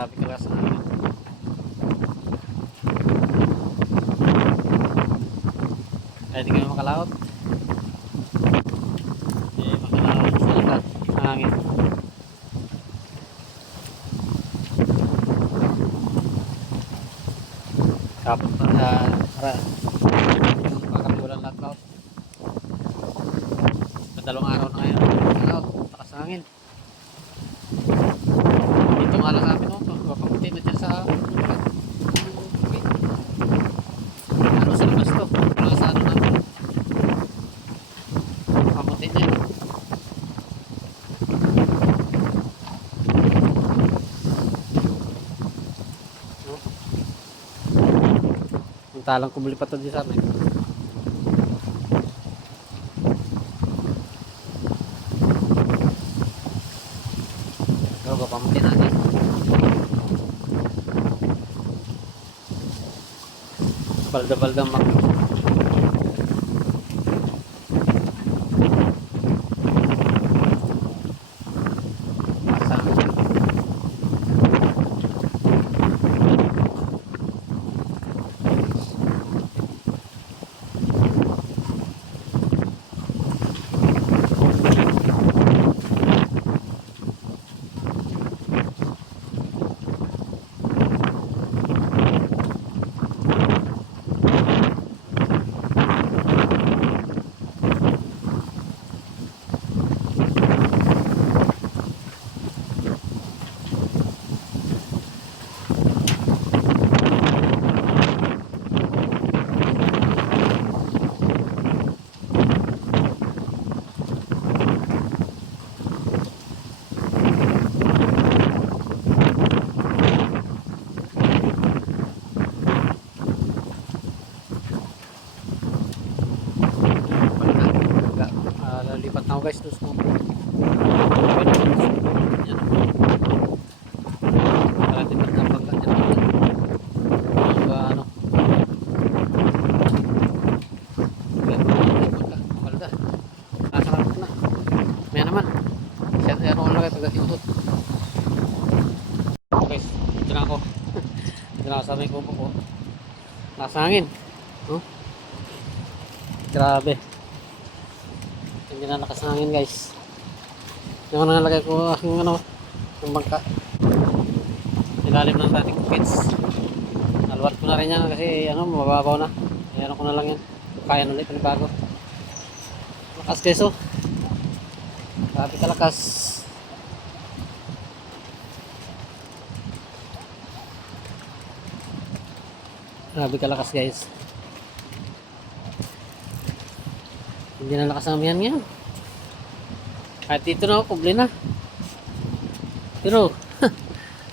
Grabe ka sa amin. Kaya di kami makalaot. Makalaot sa lahat. Hangin. Kapot pa para yung pagkapiwalan lahat. Dalawang araw na ngayon. Makalaot. Takas hangin. Dito nga lang sa amin. Papaputi na dyan sa ano sa labas to. Wala sa ano natin. Papaputi na yun. Ang talang kumuli pa to dyan sa amin. Ito, papaputi natin. Balda-balda mak. Lipat na ako guys doon sa para di magkapagkat yan ano palda nasa lapot na may naman siya ano lang kayo pagdating utot guys dito na ako dito na ako sa may kubo ko nasa hangin grabe hindi na lakas ng hangin guys. Yung nalagay ko aking ano, yung bangka. Ilalim ng dating kits. Naluwat ko na rin yan kasi ano, mababaw na. Ayan ko na lang yan. Kaya na ulit panibago. Lakas guys oh. Grabe kalakas. Grabe kalakas guys. Hindi na lakas ang yan ngayon. Kahit dito na ako, kubli na. Pero,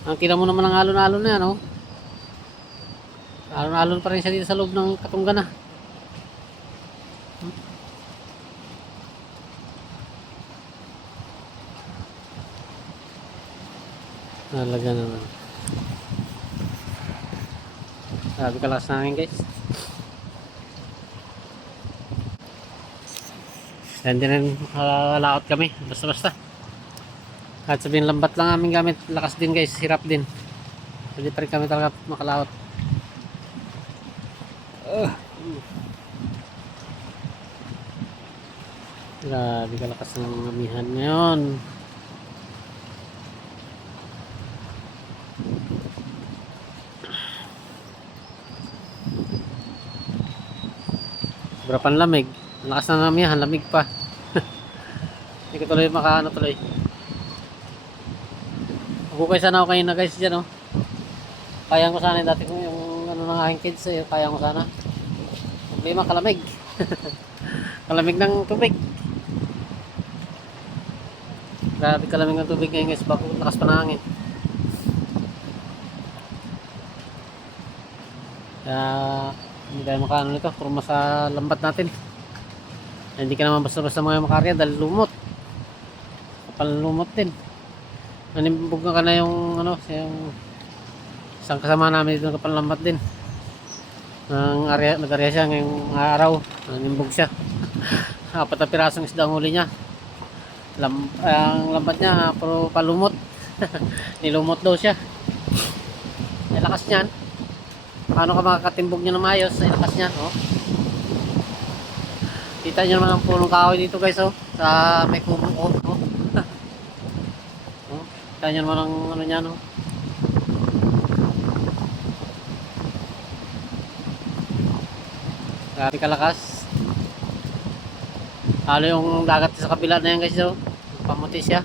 ang kita mo naman ng alon-alon na yan, oh. Alon-alon pa rin siya dito sa loob ng Katunggan na. Talaga naman. Grabe kalakas na akin guys. Hindi rin laot kami basta-basta kahit sabihin lambat lang aming gamit lakas din guys, hirap din hindi pa rin kami talaga makalaot. Grabe kalakas ng amihan ngayon. Sobra pang lamig. Ang lakas na namin yan, lamig pa. Hindi ko tuloy makaano tuloy. Magkukay sana ako kayo na guys dyan oh. Kaya ko sana dati ko yung ano ng aking kids eh. Kaya ko sana. Problema kalamig. Kalamig ng tubig. Grabe kalamig ng tubig ngayon guys. Bago lakas pa ng hangin. Kaya hindi tayo makaano nito. Puro sa lambat natin. Hindi ka naman basta-basta mga makarya dahil lumot. Kapal lumot din. Nanimbog na ka na yung ano, yung isang kasama namin dito kapal lambat din. Nag-area siya ngayong araw. Nanimbog siya. 4 na pirasong isda ang huli niya. Ang lambat niya puro palumot. Nilumot daw siya. Ay lakas niyan. Paano ka makakatimbog niya ng maayos? Ay lakas niyan, oh. Kita niyo naman ang punong kahoy dito guys, oh. Sa may kubo, oh. Oh. Oh. Kita niyo naman ang ano niyan, oh. Grabe kalakas. Halo yung dagat sa kabila na yan guys, oh. Pamuti siya.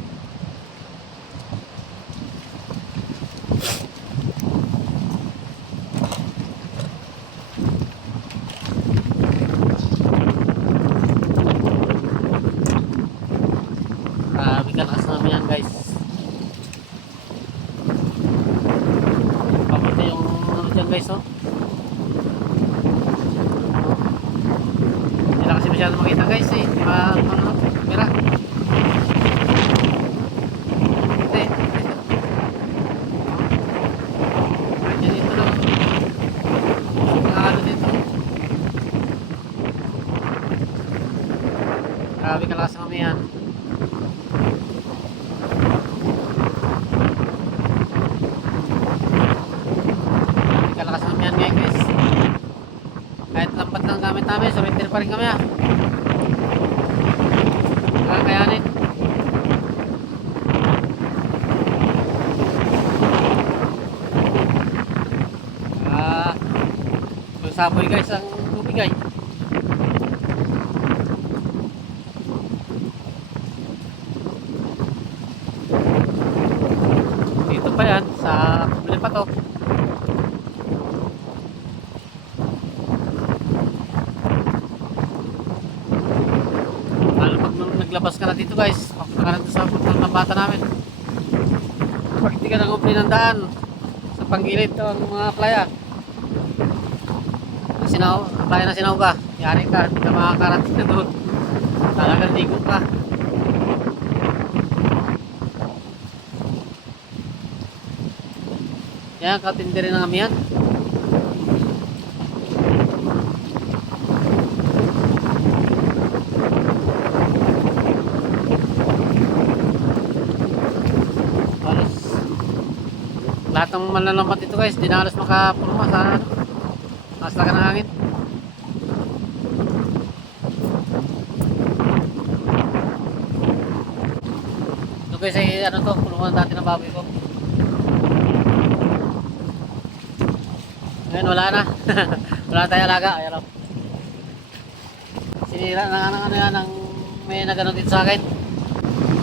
Grabe kalakas namin yan guys. Pamuti yung ano dyan guys, oh. Hindi na kasi masyado makita guys, eh. Di ba ano, kamera? Hindi. Kanya dito lang. Nakakalo dito. Grabe kalakas namin yan. Grabe kalakas namin yan ngayon guys. Kahit lambat lang gamit namin, surrender pa rin kami ah. Kakayanin. Yung saboy guys ang tubig ay. Dito pa yan, sa kubli pa to. Lalo pag naglabas ka na dito guys, papunta ka na sa punta ng bata namin. Pag hindi ka nag-umpli ng daan, sa panggilid to ang mga playa. Playa na sinaw ka, yari ka, hindi ka makakarating na doon. Talagang ligo ka. Yan, katindi rin ang amihan. Halos lahat ng manlalambat dito guys, di na halos makapulma sa ano, hasta ka ng hangin. Ito guys ay ano to, pulungan dati ng baboy ko. Ngayon wala na. Wala tayong alaga. Ayan o. Sinira na ano yan, may nagano dito sa akin.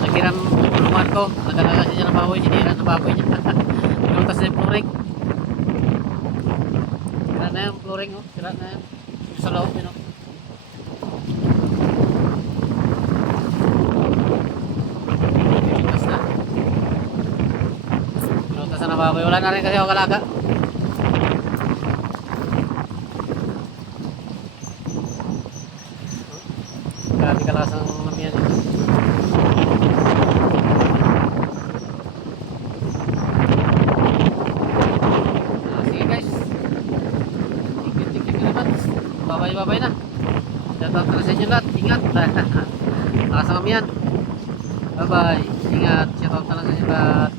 Nagkiram yung pulungan ko. Nagalaga siya ng baboy. Sinira ng baboy niya. Pinutas na yung flooring. Sira na yung flooring o. Sira na yan. Sa loob yun o. Pinutas na. Pinutas na ng baboy. Wala na rin kasi ako kalaga. Grabe kalakas ang mamiyan eh. Sige guys. Thank you very much. Babay na. Shoutout na sa inyo lahat. Ingat. Lakas ang mamiyan. Bye bye. Ingat. Shoutout na lang sa inyo lahat.